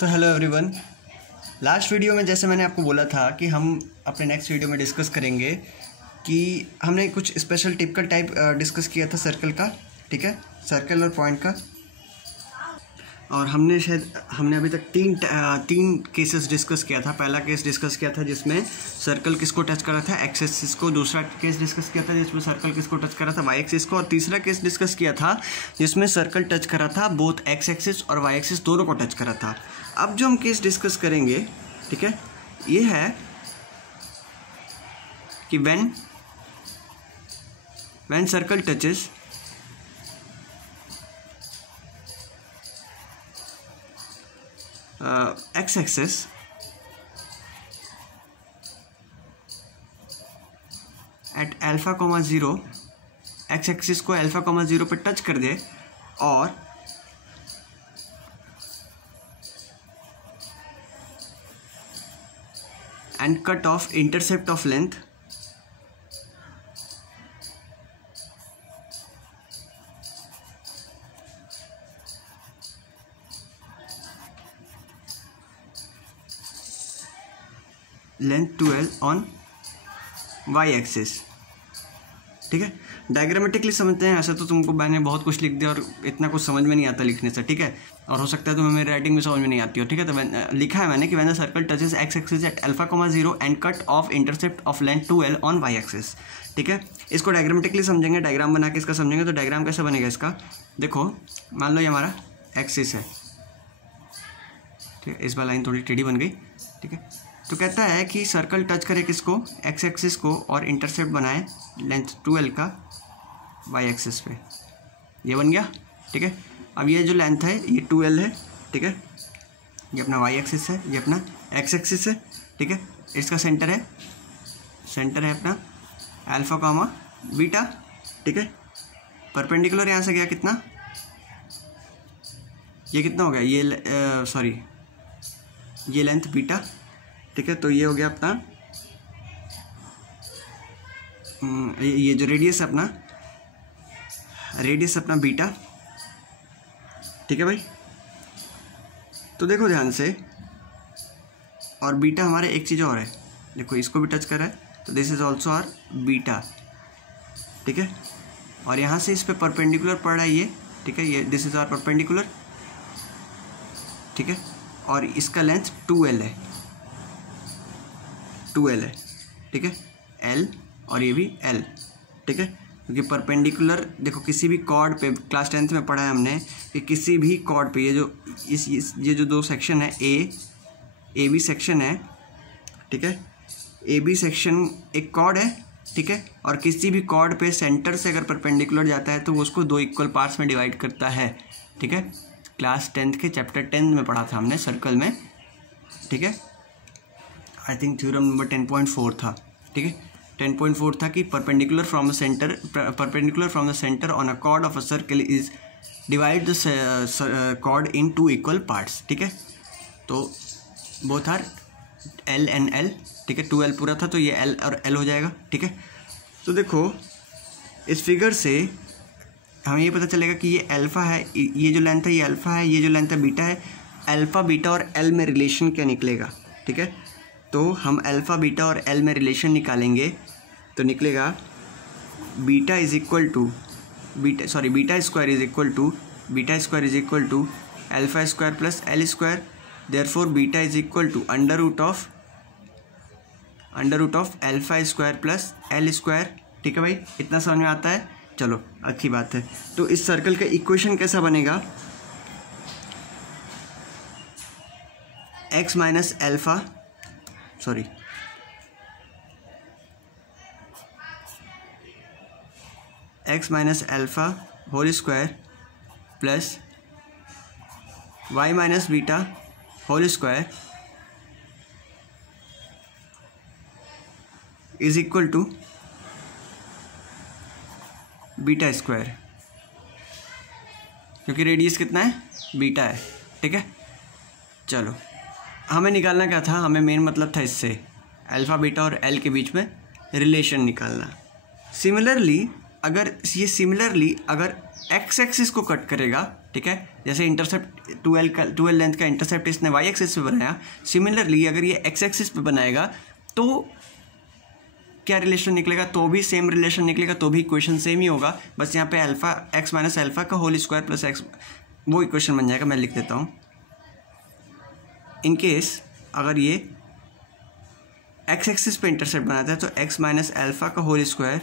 तो hello everyone. Last video में जैसे मैंने आपको बोला था कि हम अपने नेक्स्ट वीडियो में डिस्कस करेंगे कि हमने कुछ स्पेशल टिपिकल टाइप डिस्कस किया था सर्कल का, ठीक है, सर्कल और पॉइंट का। और हमने अभी तक तीन केसेस डिस्कस किया था। पहला केस डिस्कस किया था जिसमें सर्कल किसको टच कर रहा था, एक्स एक्सिस को। दूसरा केस डिस्कस किया था जिसमें सर्कल किसको टच कर रहा था, वाई एक्सिस को। और तीसरा केस डिस्कस किया था जिसमें सर्कल टच कर रहा था बोथ एक्स एक्सिस और वाई एक्सिस दोनों को टच कर रहा था। अब जो हम केस डिस्कस करेंगे, ठीक है, ये है कि when circle touches X axis at alpha comma 0, X axis को अल्फा कॉमा 0 पर टच कर दे और and cut off intercept of length length 2l on Y axis. ठीक है, डायग्रामेटिकली समझते हैं। ऐसा तो तुमको मैंने बहुत कुछ लिख दिया और इतना कुछ समझ में नहीं आता लिखने से, ठीक है, और हो सकता है तुम्हें मेरी राइटिंग में समझ में नहीं आती हो, ठीक है। तो लिखा है मैंने कि when the circle touches X axis at alpha comma 0 and cut off intercept of length 2l on Y axis. ठीक है, इसको डायग्रामेटिकली समझेंगे, डायग्राम बना के इसका समझेंगे। तो डायग्राम कैसे बनेगा इसका, देखो, मान लो ये हमारा एक्सिस है, ठीक है, इस बार लाइन थोड़ी टेढ़ी बन गई, ठीक है। तो कहता है कि सर्कल टच करे किसको, एक्स एक्सिस को, और इंटरसेप्ट बनाए लेंथ 2l का वाई एक्सिस पे। ये बन गया, ठीक है। अब ये जो लेंथ है ये 2l है, ठीक है, ये अपना वाई एक्सिस है, ये अपना एक्स एक्सिस है, ठीक है। इसका सेंटर है अपना अल्फा कॉमा बीटा, ठीक है। परपेंडिकुलर यहाँ से गया कितना, ये कितना हो गया, ये ये लेंथ बीटा, ठीक है। तो ये हो गया अपना ये जो रेडियस है अपना बीटा, ठीक है भाई। तो देखो ध्यान से, और बीटा हमारे एक चीज़ और है, देखो इसको भी टच कर रहा है, तो this is also R beta, ठीक है। और यहाँ से इस पे परपेंडिकुलर पड़ रहा है ये, ठीक है, ये दिस इज आर परपेंडिकुलर, ठीक है। और इसका लेंथ 2l है, ठीक है, l, और ये भी l, ठीक है। क्योंकि परपेंडिकुलर, देखो किसी भी कॉर्ड पे, क्लास 10th में पढ़ा है हमने कि किसी भी कॉर्ड पे ये जो दो सेक्शन है, ए बी सेक्शन है, ठीक है, ए बी सेक्शन एक कॉर्ड है, ठीक है। और किसी भी कॉर्ड पे सेंटर से अगर परपेंडिकुलर जाता है तो वो उसको 2 इक्वल पार्ट्स में डिवाइड करता है, ठीक है। क्लास 10th के चैप्टर 10 में पढ़ा था हमने सर्कल में, ठीक है। आई थिंक थ्योरम नंबर 10.4 था, ठीक है, 10.4 था कि perpendicular from the centre on a chord of a circle is divide the chord in 2 equal parts, ठीक है। तो both are l and l, ठीक है। 2l पूरा था तो ये l और l हो जाएगा, ठीक है। तो देखो इस फिगर से हमें ये पता चलेगा कि ये अल्फ़ा है, ये जो लेंथ है ये अल्फ़ा है, ये जो लेंथ है बीटा है। अल्फ़ा बीटा और l में रिलेशन क्या निकलेगा, ठीक है। तो हम अल्फ़ा बीटा और l में रिलेशन निकालेंगे तो निकलेगा beta square is equal to alpha square plus l square. Therefore beta is equal to under root of alpha square plus l square, ठीक है भाई। इतना समझ में आता है, चलो अच्छी बात है। तो इस सर्कल का इक्वेशन कैसा बनेगा, x minus alpha whole square plus y minus beta whole square is equal to beta square, क्योंकि रेडियस कितना है, बीटा है, ठीक है। चलो हमें निकालना क्या था, हमें मेन मतलब था इससे अल्फ़ा बीटा और l के बीच में रिलेशन निकालना। सिमिलरली अगर एक्स एक्सिस को कट करेगा, ठीक है, जैसे इंटरसेप्ट 12 लेंथ का इंटरसेप्ट इसने वाई एक्सिस पे बनाया, सिमिलरली अगर ये एक्स एक्सिस पे बनाएगा तो क्या रिलेशन निकलेगा, तो भी सेम रिलेशन निकलेगा, तो भी इक्वेशन सेम ही होगा, बस यहाँ पे अल्फा एक्स माइनस अल्फा का होल स्क्वायर प्लस एक्स, वो इक्वेशन बन जाएगा। मैं लिख देता हूँ, इन केस अगर ये एक्स एक्सिस पे इंटरसेप्ट बनाता है तो एक्स माइनस अल्फा का whole square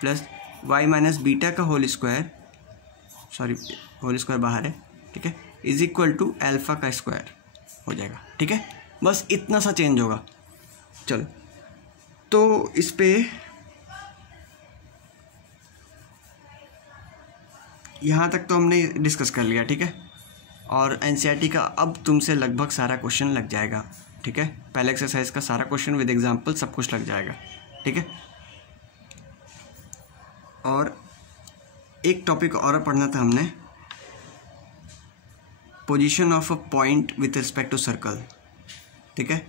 plus Y minus beta का whole square, sorry whole square बाहर है, ठीक है, इज इक्वल टू अल्फा का स्क्वायर हो जाएगा, ठीक है, बस इतना सा चेंज होगा। चलो तो इस पे यहाँ तक तो हमने डिस्कस कर लिया, ठीक है, और एनसीईआरटी का अब तुमसे लगभग सारा क्वेश्चन लग जाएगा, ठीक है, पहले एक्सरसाइज का सारा क्वेश्चन विद एग्जांपल सब कुछ लग जाएगा, ठीक है। और एक टॉपिक और पढ़ना था हमने, position of a point with respect to circle, ठीक है,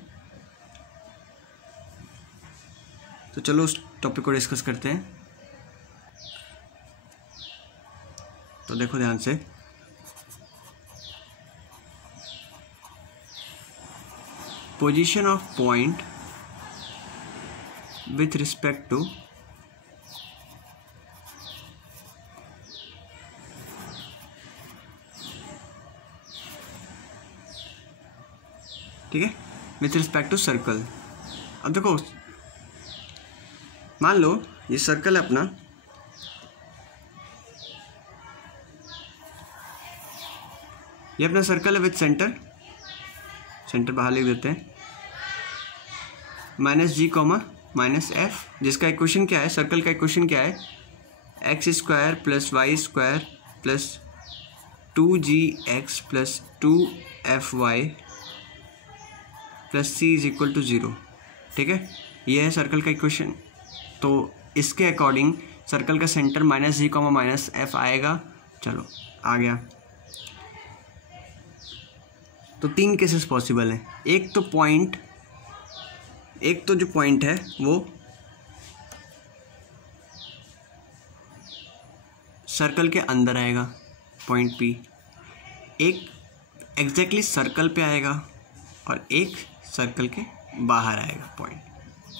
तो चलो उस टॉपिक को डिस्कस करते हैं। तो देखो ध्यान से, position of point with respect to ठीक है, विथ रिस्पेक्ट टू सर्कल। अब देखो, मान लो ये सर्कल है अपना, ये अपना सर्कल है विथ सेंटर, सेंटर बाहर लिख देते हैं, minus G comma minus F, जिसका इक्वेशन क्या है, सर्कल का इक्वेशन क्या है, X square plus Y square plus 2gx plus 2fy plus C is equal to 0, ठीक है, ये है सर्कल का इक्वेशन। तो इसके अकॉर्डिंग सर्कल का centre minus G comma minus F आएगा। चलो आ गया। तो 3 केसेस पॉसिबल हैं, एक तो जो पॉइंट है वो सर्कल के अंदर आएगा, पॉइंट पी, एक एग्जैक्टली सर्कल पे आएगा और एक सर्कल के बाहर आएगा पॉइंट,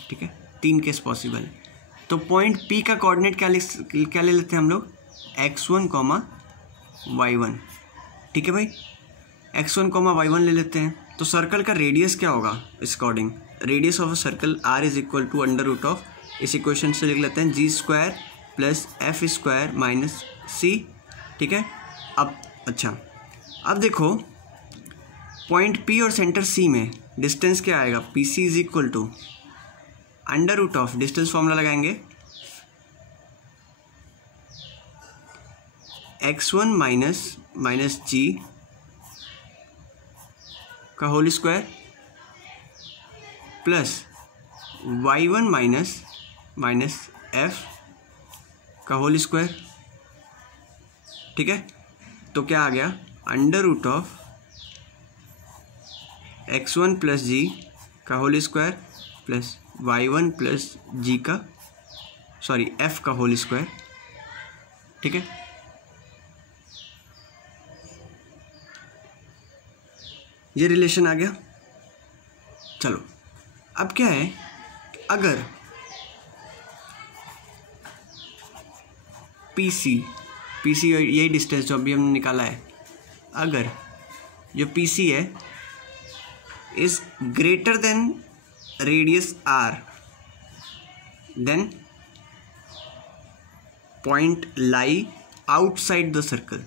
ठीक है, 3 केस पॉसिबल है। तो पॉइंट पी का कोऑर्डिनेट क्या ले लेते हैं हम लोग, x1 कॉमा y1, ठीक है भाई, x1 कॉमा y1 ले लेते हैं। तो सर्कल का रेडियस क्या होगा इस according, radius of a circle r is equal to under root of, इस इक्वेशन से लिख लेते हैं G square plus F square minus C, ठीक है। अब अच्छा, अब देखो पॉइंट पी और सेंटर सी में डिस्टेंस क्या आएगा, P C is equal to under root of, distance formula लगाएंगे x1 माइनस जी का whole square plus y1 minus F का होल स्क्वायर, ठीक है। तो क्या आ गया, under root of x1 plus G का whole square plus y1 plus G का एफ का होल स्क्वायर, ठीक है। ये रिलेशन आ गया। चलो अब क्या है, अगर पी सी यही डिस्टेंस जो अभी हमने निकाला है, अगर जो पी सी है is greater than radius R, then point lie outside the circle,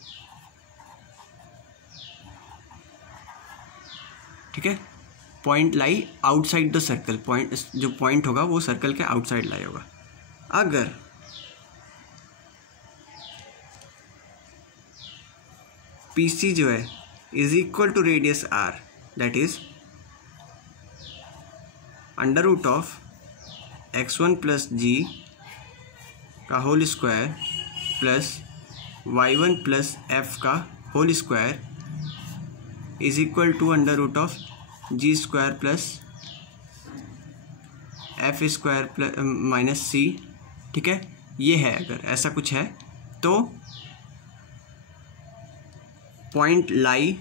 ठीक है, point lie outside the circle, point जो पॉइंट होगा वो सर्कल के आउटसाइड लाई होगा। अगर पी सी जो है is equal to radius R, that is under root of x1 plus G का whole square plus y1 plus F का whole square is equal to under root of G square plus F square plus minus C, ठीक है। ये है, अगर ऐसा कुछ है तो point lie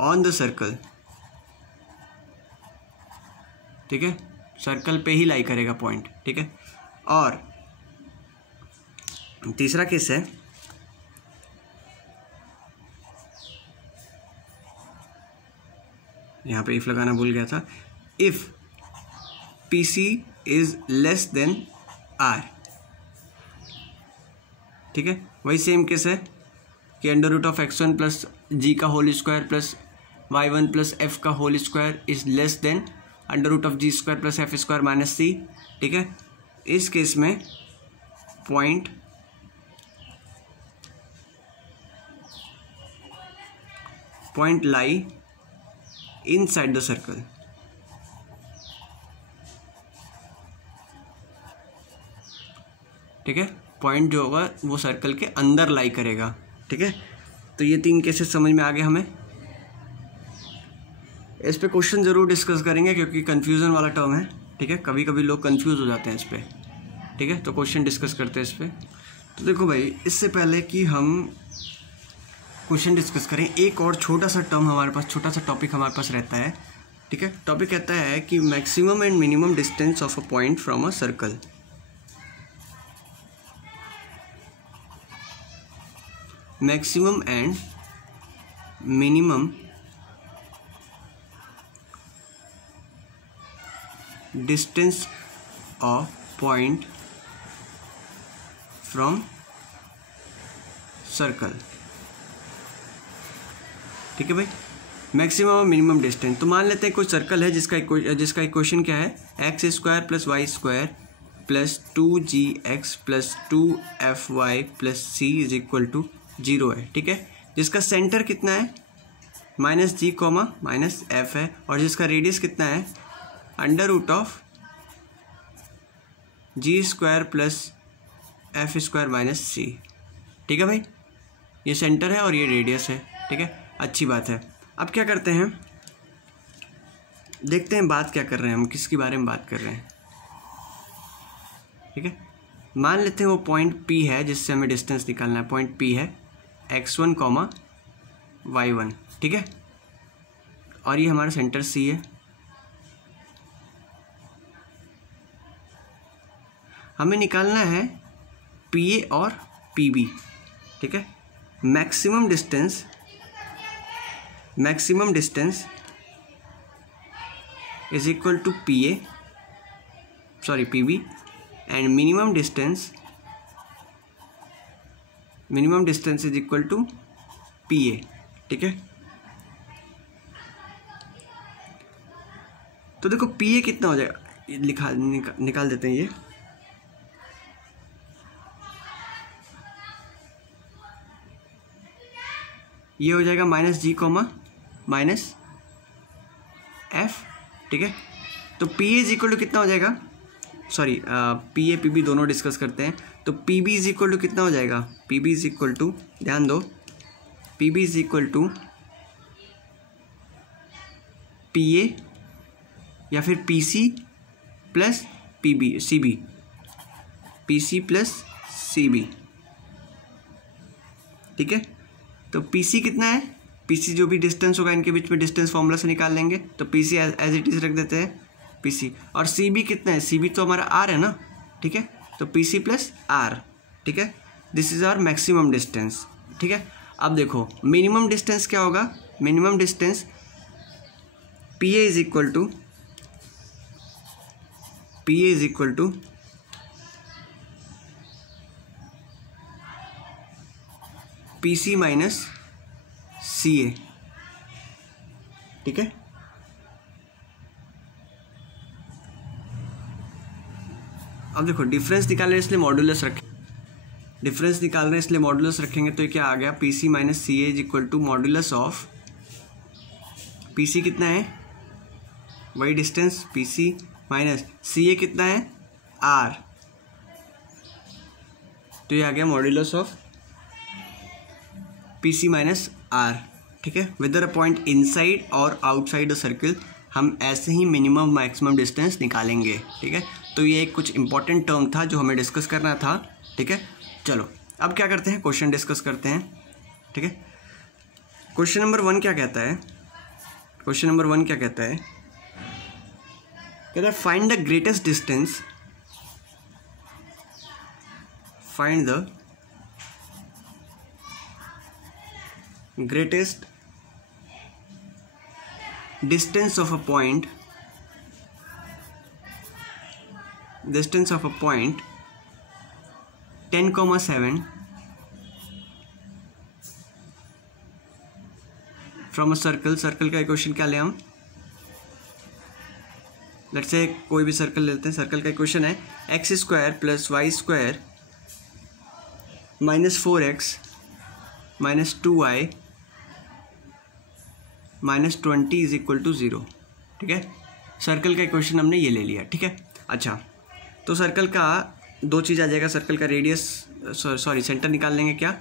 on the circle, ठीक है, सर्कल पे ही लाई करेगा पॉइंट, ठीक है। और तीसरा केस है, यहाँ पे इफ लगाना भूल गया था, if P C is less than R, ठीक है। वही सेम केस है कि under root of x1 plus G का whole square plus y1 plus F का whole square is less than under root of G square plus F square minus C, ठीक है। इस केस में point lie inside the circle, ठीक है। Point जो होगा वो सर्कल के अंदर लाई करेगा, ठीक है। तो ये 3 केसेस समझ में आ गए हमें। इस पे क्वेश्चन ज़रूर डिस्कस करेंगे क्योंकि कन्फ्यूज़न वाला टर्म है, ठीक है। कभी कभी लोग कंफ्यूज हो जाते हैं इस पर, ठीक है। तो क्वेश्चन डिस्कस करते हैं इस पर। तो देखो भाई, इससे पहले कि हम क्वेश्चन डिस्कस करें, एक और छोटा सा टर्म हमारे पास, छोटा सा टॉपिक हमारे पास रहता है, ठीक है। टॉपिक कहता है कि maximum and minimum distance of a point from a circle. Maximum and minimum distance of point from circle, ठीक है भाई। मैक्सिमम और मिनिमम डिस्टेंस, तो मान लेते हैं कोई सर्कल है जिसका इक्वेशन क्या है, X square plus Y square plus 2gx plus 2fy plus C is equal to 0 है, ठीक है। जिसका सेंटर कितना है, minus G comma minus F है, और जिसका रेडियस कितना है, under root of G square plus F square minus C, ठीक है भाई। ये सेंटर है और ये रेडियस है, ठीक है। अच्छी बात है। अब क्या करते हैं, देखते हैं बात क्या कर रहे हैं हम, किसके बारे में बात कर रहे हैं, ठीक है। मान लेते हैं वो पॉइंट P है जिससे हमें डिस्टेंस निकालना है। पॉइंट P है x1 कॉमा y1, ठीक है। और ये हमारा सेंटर C है। हमें निकालना है PA और PB, ठीक है। Maximum distance is equal to PB and minimum distance is equal to PA, ठीक है। तो देखो PA कितना हो जाएगा, निकाल देते हैं। ये हो जाएगा minus G comma minus F, ठीक है। तो P A is equal to कितना हो जाएगा, sorry P A P B दोनों डिस्कस करते हैं। तो P B is equal to कितना हो जाएगा, P B is equal to, ध्यान दो, P B is equal to P A या फिर P C plus P B, C B, P C plus C B, ठीक है। तो पी सी कितना है, पी सी जो भी डिस्टेंस होगा इनके बीच में डिस्टेंस फॉर्मूला से निकाल लेंगे। तो P C as it is रख देते हैं पी सी। और सी बी कितना है, सी बी तो हमारा आर है ना, ठीक है। तो पी सी प्लस आर, ठीक है। This is our maximum distance, ठीक है। अब देखो मिनिमम डिस्टेंस क्या होगा, minimum distance P A is equal to P C minus C A, ठीक है। अब देखो डिफरेंस निकाल रहे हैं इसलिए मॉडुलस रखेंगे। तो ये क्या आ गया, P C minus C A is equal to modulus of P C कितना है, वही distance P C minus C A कितना है, आर। तो ये आ गया modulus of P C minus R, ठीक है। Whether a point inside or outside the circle, हम ऐसे ही मिनिमम मैक्सिमम डिस्टेंस निकालेंगे, ठीक है। तो ये एक कुछ इंपॉर्टेंट टर्म था जो हमें डिस्कस करना था, ठीक है। चलो अब क्या करते हैं, क्वेश्चन डिस्कस करते हैं, ठीक है। क्वेश्चन नंबर 1 क्या कहता है, क्वेश्चन नंबर 1 क्या कहता है, कहता है find the greatest distance, find the greatest distance of a point, distance of a point 10,7 from a circle, circle का इक्वेशन क्या लें हम, लेट्स से कोई भी सर्कल लेते हैं, सर्कल का इक्वेशन है x square plus Y square minus 4x minus 2y minus 20 is equal to 0, ठीक है। सर्कल का इक्वेशन हमने ये ले लिया, ठीक है। अच्छा, तो सर्कल का दो चीज़ आ जाएगा, सर्कल का रेडियस सॉरी सेंटर निकाल लेंगे क्या,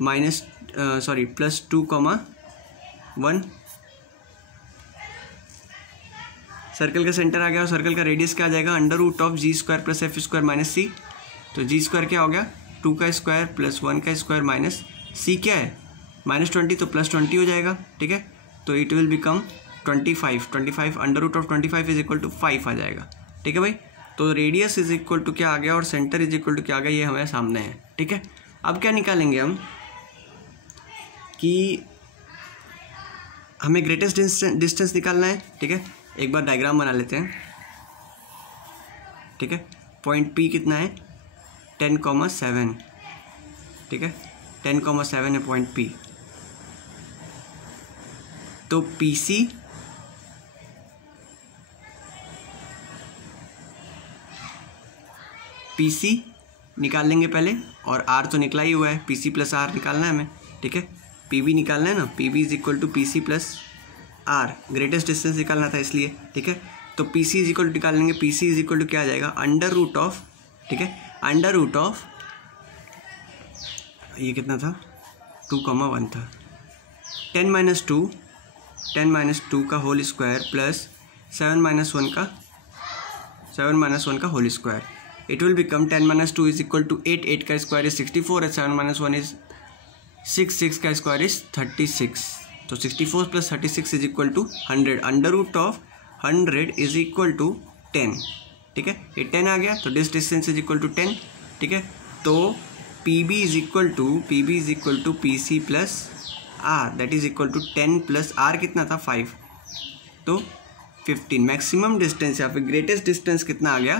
माइनस सॉरी प्लस 2,1, सर्कल का सेंटर आ गया और सर्कल का रेडियस क्या आ जाएगा, under root of G square plus F square minus C. तो जी स्क्वायर क्या हो गया, 2 का स्क्वायर प्लस 1 का स्क्वायर माइनस सी क्या है माइनस 20, तो प्लस 20 हो जाएगा, ठीक है। तो it will become 25 under root of 25 is equal to 5 आ जाएगा, ठीक है भाई। तो रेडियस इज इक्वल टू क्या आ गया और सेंटर इज इक्वल टू क्या आ गया, ये हमारे सामने है, ठीक है। अब क्या निकालेंगे हम कि हमें ग्रेटेस्ट डिस्टेंस निकालना है, ठीक है। एक बार डायग्राम बना लेते हैं, ठीक है। पॉइंट पी कितना है 10,7, ठीक है, 10,7 है पॉइंट पी। तो पीसी निकाल लेंगे पहले, और आर तो निकला ही हुआ है, पीसी प्लस आर निकालना है हमें, ठीक है। पीबी निकालना है ना, PB is equal to PC plus R, greatest distance निकालना था इसलिए, ठीक है। तो पीसी इज इक्वल टू निकाल लेंगे, पीसी इज इक्वल टू क्या आ जाएगा, अंडर रूट ऑफ, ठीक है, अंडर रूट ऑफ ये कितना था 2,1 था, 10 माइनस 2 का होल स्क्वायर प्लस 7 माइनस 1 का whole square, it will become 10 minus 2 is equal to 8, 8 का स्क्वायर इज 64 है, 7 माइनस 1 इज 6, 6 का स्क्वायर इज 36, तो 64 plus 36 is equal to 100, under root of 100 is equal to 10, ठीक है। ये 10 आ गया, तो this distance is equal to 10, ठीक है। तो PB is equal to PC plus R, that is equal to 10 plus R कितना था 5, तो 15। मैक्सिमम डिस्टेंस या फिर ग्रेटेस्ट डिस्टेंस कितना आ गया,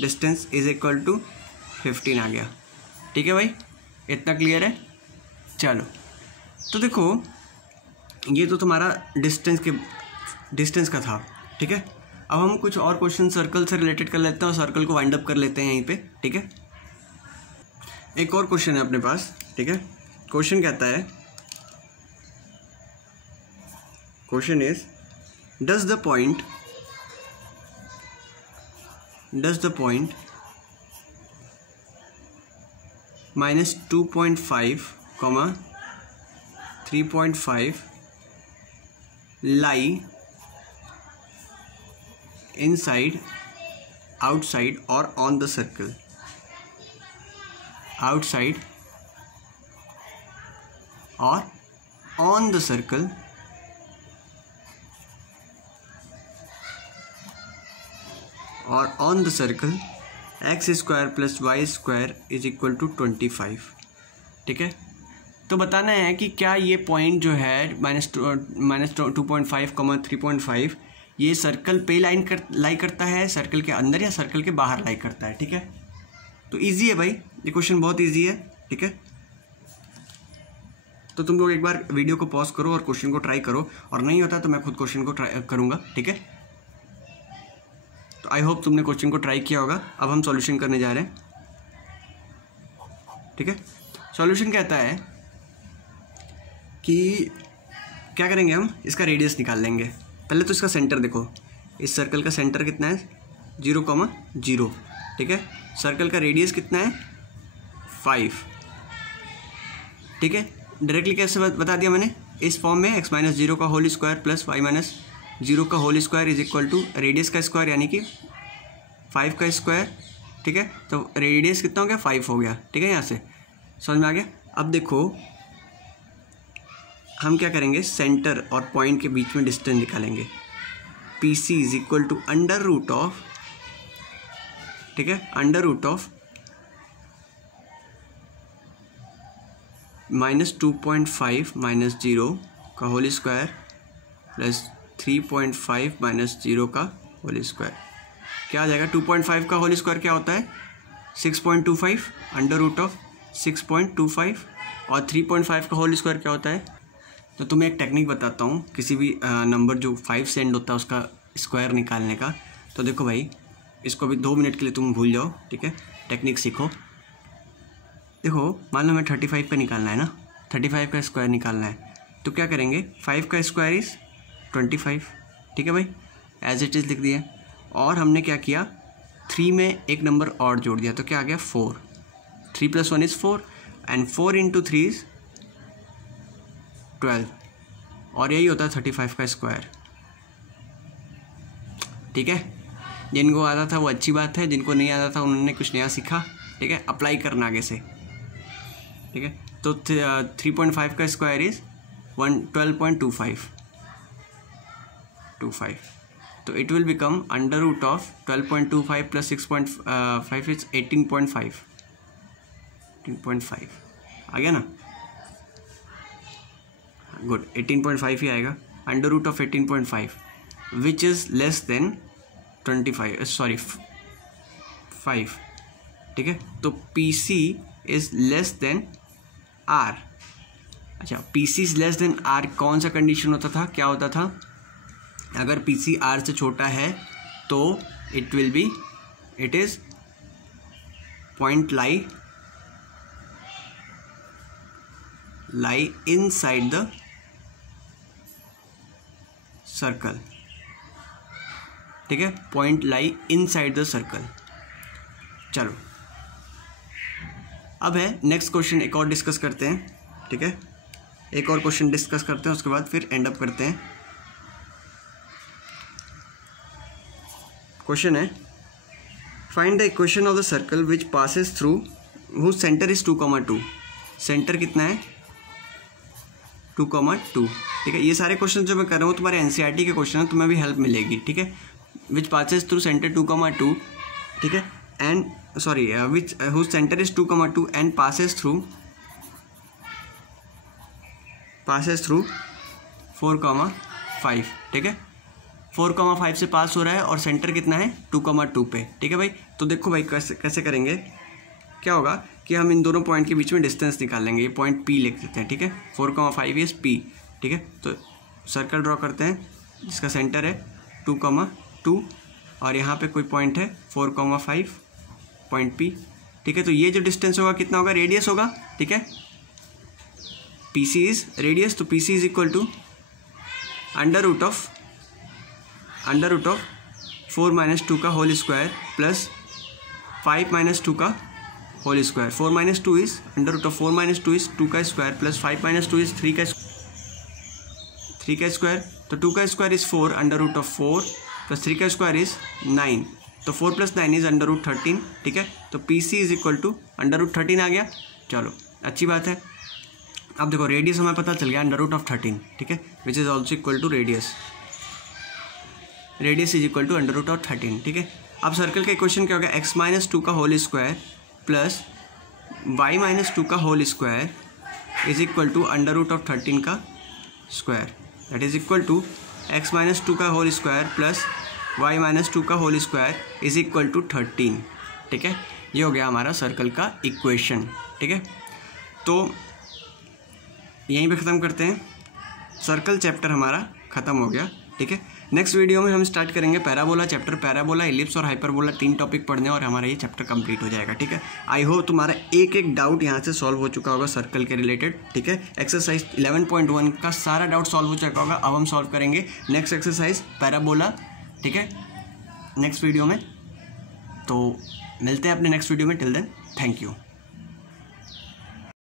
डिस्टेंस इज इक्वल टू 15 आ गया, ठीक है भाई, इतना क्लियर है। चलो तो देखो ये तो तुम्हारा डिस्टेंस का था, ठीक है। अब हम कुछ और क्वेश्चन सर्कल से रिलेटेड कर लेते हैं और सर्कल को वाइंड अप कर लेते हैं यहीं पे, ठीक है। एक और क्वेश्चन है अपने पास, ठीक है। क्वेश्चन कहता है, question is does the point minus 2.5, 3.5 lie inside, outside or on the circle, outside or on the circle, or on the circle x square plus Y square is equal to 25, ठीक है। तो बताना है कि क्या ये पॉइंट जो है माइनस 2.5, 3.5 ये सर्कल पे लाई करता है, सर्कल के अंदर या सर्कल के बाहर लाई करता है, ठीक है। तो इजी है भाई, ये क्वेश्चन बहुत इजी है, ठीक है। तो तुम लोग एक बार वीडियो को पॉज करो और क्वेश्चन को ट्राई करो, और नहीं होता तो मैं खुद क्वेश्चन को ट्राई करूँगा, ठीक है। तो आई होप तुमने क्वेश्चन को ट्राई किया होगा। अब हम सॉल्यूशन करने जा रहे हैं, ठीक है। सॉल्यूशन कहता है कि क्या करेंगे हम, इसका रेडियस निकाल लेंगे। पहले तो इसका सेंटर देखो, इस सर्कल का सेंटर कितना है 0,0, ठीक है। सर्कल का रेडियस कितना है 5, ठीक है। डायरेक्टली कैसे बता दिया मैंने, इस फॉर्म में x माइनस 0 का whole square plus y minus 0 का whole square is equal to radius का स्क्वायर यानी कि 5 का स्क्वायर, ठीक है। तो रेडियस कितना हो गया, 5 हो गया, ठीक है। यहाँ से समझ में आ गया। अब देखो हम क्या करेंगे, सेंटर और पॉइंट के बीच में डिस्टेंस निकालेंगे। PC is equal to under root of, ठीक है, अंडर रूट ऑफ -2.5 माइनस 0 का होल स्क्वायर प्लस 3.5 माइनस 0 का होल स्क्वायर। क्या आ जाएगा, 2.5 का होल स्क्वायर क्या होता है, 6.25, अंडर रूट ऑफ 6.25, और 3.5 का होल स्क्वायर क्या होता है। तो तुम्हें एक टेक्निक बताता हूँ, किसी भी नंबर जो 5 से एंड होता है उसका स्क्वायर निकालने का। तो देखो भाई, इसको भी 2 मिनट के लिए तुम भूल जाओ, ठीक है, टेक्निक सीखो। देखो मान लो हमें 35 का निकालना है ना, 35 का स्क्वायर निकालना है, तो क्या करेंगे, 5 का स्क्वायर इज़ 25, ठीक है भाई, एज इट इज़ लिख दिया। और हमने क्या किया, 3 में एक नंबर और जोड़ दिया, तो क्या आ गया 4, 3 + 1 इज़ 4, एंड 4 × 3 इज़ 12, और यही होता है 35 का स्क्वायर, ठीक है। जिनको आता था वो अच्छी बात है, जिनको नहीं आता था उन्होंने कुछ नया सीखा, ठीक है, अप्लाई करना आगे से, ठीक है। तो 3.5 का स्क्वायर इज़ 12.25, तो it will become under root of 12.25 plus 6.5 is 18.5, आ गया ना, गुड, 18.5 ही आएगा, under root of 18.5 which is less than 5, ठीक है। तो PC is less than R। अच्छा, PC is less than R कौन सा कंडीशन होता था, क्या होता था, अगर PC R से छोटा है तो it is point lie inside the circle, ठीक है, point lie inside the circle. चलो अब है नेक्स्ट क्वेश्चन, एक और डिस्कस करते हैं, ठीक है, एक और क्वेश्चन डिस्कस करते हैं, उसके बाद फिर एंड अप करते हैं। क्वेश्चन है, find the equation of the circle which passes through whose centre is 2,2। Centre कितना है, 2,2, ठीक है। ये सारे क्वेश्चन जो मैं कर रहा हूँ तुम्हारे NCERT के क्वेश्चन है, तुम्हें भी हेल्प मिलेगी, ठीक है। विच पासेस थ्रू सेंटर 2,2, ठीक है, and sorry which whose centre is 2,2 and passes through 4,5, ठीक है, 4,5 से पास हो रहा है और सेंटर कितना है 2,2 पे, ठीक है भाई। तो देखो भाई कैसे करेंगे, क्या होगा कि हम इन दोनों पॉइंट के बीच में डिस्टेंस निकाल लेंगे, ये पॉइंट P लिख देते हैं, ठीक है, 4,5 इज P, ठीक है। तो सर्कल ड्रॉ करते हैं जिसका सेंटर है 2,2 और यहाँ पे कोई पॉइंट है 4,5, पॉइंट P, ठीक है। तो ये जो डिस्टेंस होगा कितना होगा, रेडियस होगा, ठीक है, PC इज रेडियस, तो PC is equal to under root of 4 - 2 का होल स्क्वायर प्लस 5 - 2 का whole square. 4 - 2 is under root of 4 - 2 is 2 का स्क्वायर प्लस 5 - 2 इज 3 का स्क्वायर। तो 2 का square is 4, under root of 4 plus 3 का स्क्वायर इज 9, तो 4 + 9 is under root 13, ठीक है। तो PC is equal to under root 13 आ गया। चलो अच्छी बात है। अब देखो रेडियस हमें पता चल गया अंडर रूट ऑफ 13, ठीक है, which is also equal to radius is equal to under root of 13, ठीक है। अब सर्कल का इक्वेशन क्या हो गया, x - 2 का होल स्क्वायर प्लस y - 2 का whole square is equal to under root of 13 का square, that is equal to x - 2 का होल स्क्वायर प्लस y - 2 का whole square is equal to 13, ठीक है। ये हो गया हमारा सर्कल का इक्वेशन, ठीक है। तो यहीं पे ख़त्म करते हैं, सर्कल चैप्टर हमारा ख़त्म हो गया, ठीक है। नेक्स्ट वीडियो में हम स्टार्ट करेंगे पैराबोला चैप्टर, पैराबोला, इलिप्स और हाइपरबोला, 3 टॉपिक पढ़ने और हमारा ये चैप्टर कंप्लीट हो जाएगा, ठीक है। आई होप तुम्हारा एक डाउट यहाँ से सॉल्व हो चुका होगा सर्कल के रिलेटेड, ठीक है। एक्सरसाइज 11.1 का सारा डाउट सॉल्व हो चुका होगा। अब हम सॉल्व करेंगे नेक्स्ट एक्सरसाइज पैराबोला, ठीक है, नेक्स्ट वीडियो में। तो मिलते हैं अपने नेक्स्ट वीडियो में, टिल देन थैंक यू।